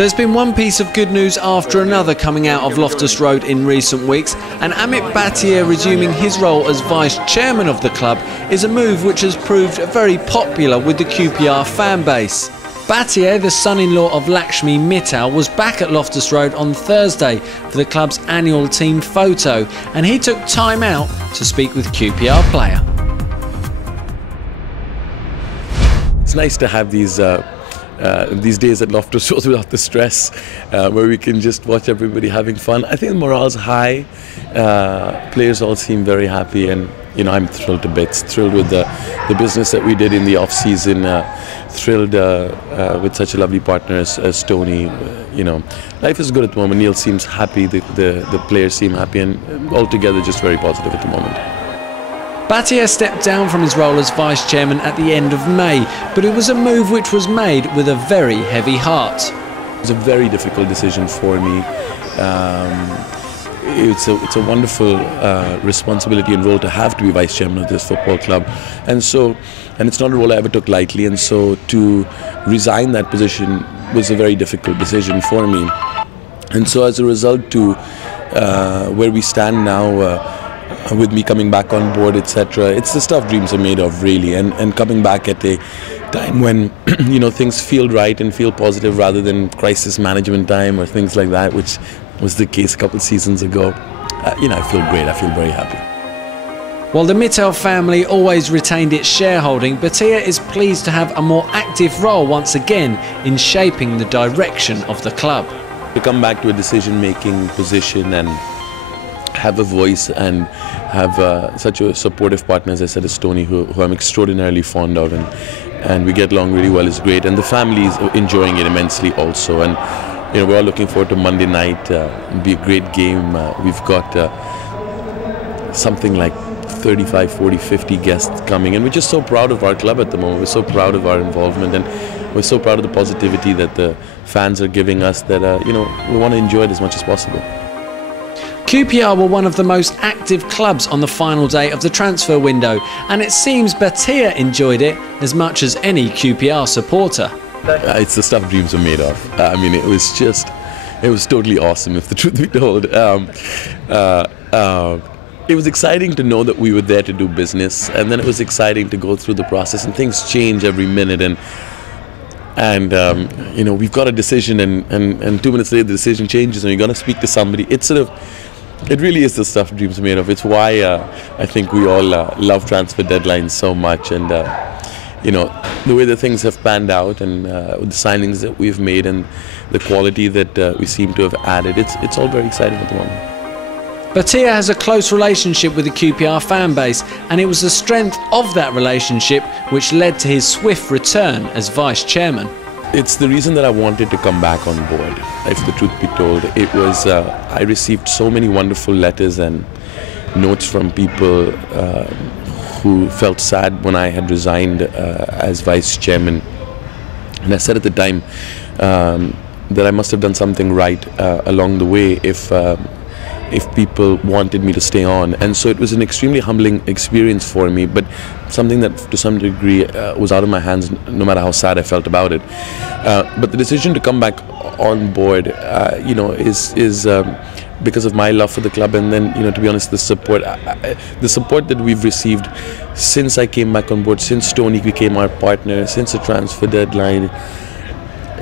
There's been one piece of good news after another coming out of Loftus Road in recent weeks, and Amit Bhatia resuming his role as vice chairman of the club is a move which has proved very popular with the QPR fan base. Bhatia, the son-in-law of Lakshmi Mittal, was back at Loftus Road on Thursday for the club's annual team photo, and he took time out to speak with QPR player. It's nice to have these days at Loftus Road without the stress, where we can just watch everybody having fun. I think the morale's high. Players all seem very happy, and I'm thrilled to bits. Thrilled with the business that we did in the off season. Thrilled with such a lovely partner as Tony. Life is good at the moment. Neil seems happy. The players seem happy, and altogether just very positive at the moment. Bhatia stepped down from his role as vice chairman at the end of May, but it was a move which was made with a very heavy heart. It was a very difficult decision for me. It's a wonderful responsibility and role to have to be vice chairman of this football club, and it's not a role I ever took lightly. And so to resign that position was a very difficult decision for me. And so as a result, to where we stand now. With me coming back on board, etc., it's the stuff dreams are made of, really, and coming back at a time when things feel right and feel positive rather than crisis management time or things like that, which was the case a couple of seasons ago. I feel great. I feel very happy. While the Mittal family always retained its shareholding, Bhatia is pleased to have a more active role once again in shaping the direction of the club. To come back to a decision-making position and have a voice and have such a supportive partner, as I said, as Tony, who I'm extraordinarily fond of, and we get along really well, is great, and the family is enjoying it immensely also. And we're all looking forward to Monday night. It'll be a great game. We've got something like 35, 40, 50 guests coming, and we're just so proud of our club at the moment. We're so proud of our involvement, and we're so proud of the positivity that the fans are giving us that we want to enjoy it as much as possible. QPR were one of the most active clubs on the final day of the transfer window, and it seems Bhatia enjoyed it as much as any QPR supporter. It's the stuff dreams are made of. It was totally awesome, if the truth be told. It was exciting to know that we were there to do business, and then it was exciting to go through the process, and things change every minute, and we've got a decision, and 2 minutes later the decision changes, and you're going to speak to somebody. It really is the stuff dreams are made of. It's why I think we all love transfer deadlines so much, and the way that things have panned out, and with the signings that we've made, and the quality that we seem to have added, it's all very exciting at the moment. Bhatia has a close relationship with the QPR fan base, and it was the strength of that relationship which led to his swift return as vice chairman. It's the reason that I wanted to come back on board, if the truth be told. It was, I received so many wonderful letters and notes from people who felt sad when I had resigned as vice chairman. And I said at the time that I must have done something right along the way if people wanted me to stay on. And so it was an extremely humbling experience for me, but something that to some degree was out of my hands, no matter how sad I felt about it. But the decision to come back on board, is because of my love for the club, and then, to be honest, the support that we've received since I came back on board, since Tony became our partner, since the transfer deadline.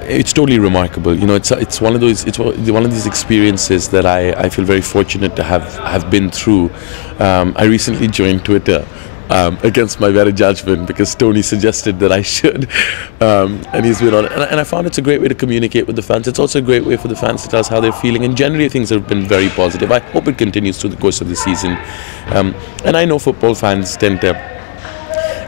It's totally remarkable. It's one of these experiences that I feel very fortunate to have been through. I recently joined Twitter against my better judgment, because Tony suggested that I should, and he's been on it. And I found it's a great way to communicate with the fans. It's also a great way for the fans to tell us how they're feeling, and generally things have been very positive. I hope it continues through the course of the season. And I know football fans tend to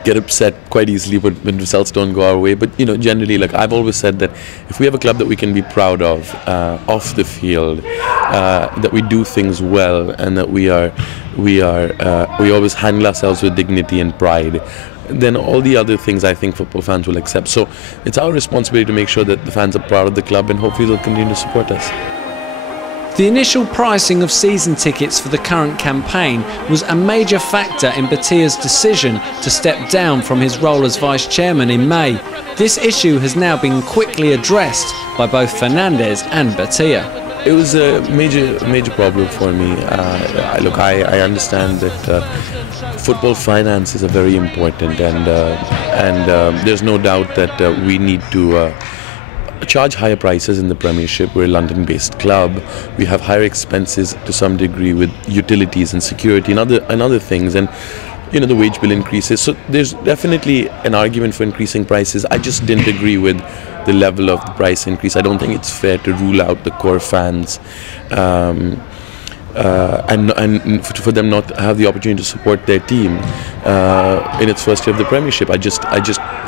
get upset quite easily when results don't go our way, but generally, like I've always said, that if we have a club that we can be proud of off the field, that we do things well, and that we always handle ourselves with dignity and pride, then all the other things I think football fans will accept. So it's our responsibility to make sure that the fans are proud of the club, and hopefully they'll continue to support us. The initial pricing of season tickets for the current campaign was a major factor in Bhatia's decision to step down from his role as vice chairman in May. This issue has now been quickly addressed by both Fernandes and Bhatia. It was a major problem for me. Look, I understand that football finances are very important, and there's no doubt that we need to charge higher prices in the Premiership. We're a London-based club. We have higher expenses to some degree with utilities and security and other things, and the wage bill increases. So there's definitely an argument for increasing prices. I just didn't agree with the level of the price increase. I don't think it's fair to rule out the core fans and for them not have the opportunity to support their team in its first year of the Premiership. I just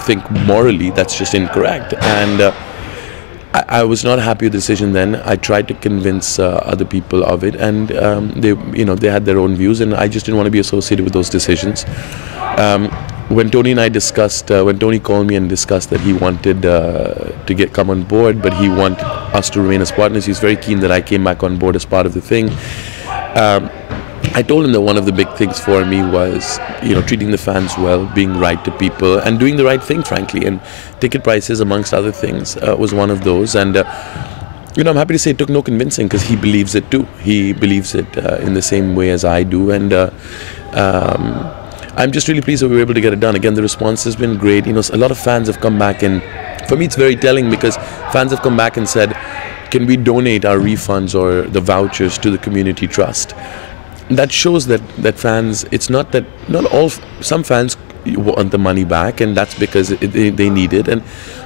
think morally that's just incorrect, and I was not happy with the decision then. I tried to convince other people of it, and they had their own views, and I just didn't want to be associated with those decisions. When Tony and I discussed, when Tony called me and discussed that he wanted to come on board, but he wanted us to remain as partners, he was very keen that I came back on board as part of the thing. I told him that one of the big things for me was, treating the fans well, being right to people, and doing the right thing, frankly. And ticket prices, amongst other things, was one of those. And I'm happy to say it took no convincing, because he believes it too. He believes it in the same way as I do, and I'm just really pleased that we were able to get it done. Again, the response has been great. A lot of fans have come back, and for me, it's very telling, because fans have come back and said, "Can we donate our refunds or the vouchers to the community trust?" That shows that fans, it's not that, some fans want the money back, and that's because they need it, and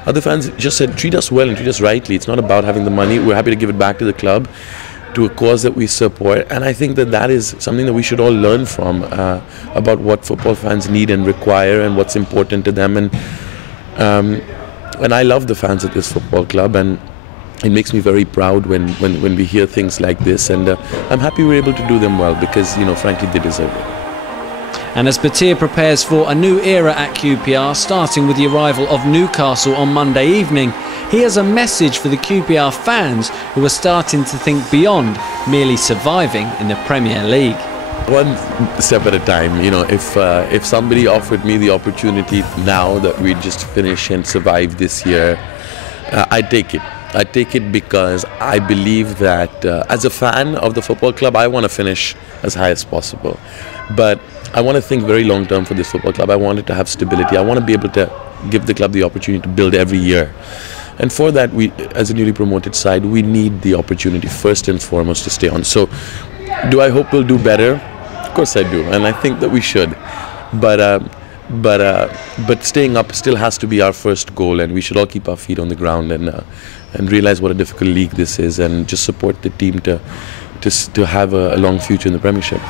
other fans just said, treat us well and treat us rightly. It's not about having the money. We're happy to give it back to the club, to a cause that we support, and I think that is something that we should all learn from, about what football fans need and require and what's important to them, and I love the fans at this football club, and it makes me very proud when we hear things like this, and I'm happy we're able to do them well, because frankly they deserve it. And as Bhatia prepares for a new era at QPR, starting with the arrival of Newcastle on Monday evening, he has a message for the QPR fans who are starting to think beyond merely surviving in the Premier League. One step at a time. If somebody offered me the opportunity now that we just finish and survive this year, I'd take it. I take it because I believe that as a fan of the football club, I want to finish as high as possible. But I want to think very long term for this football club. I want it to have stability. I want to be able to give the club the opportunity to build every year. And for that, we, as a newly promoted side, we need the opportunity first and foremost to stay on. So do I hope we'll do better? Of course I do. And I think that we should. But staying up still has to be our first goal, and we should all keep our feet on the ground and realize what a difficult league this is, and just support the team to have a long future in the Premiership.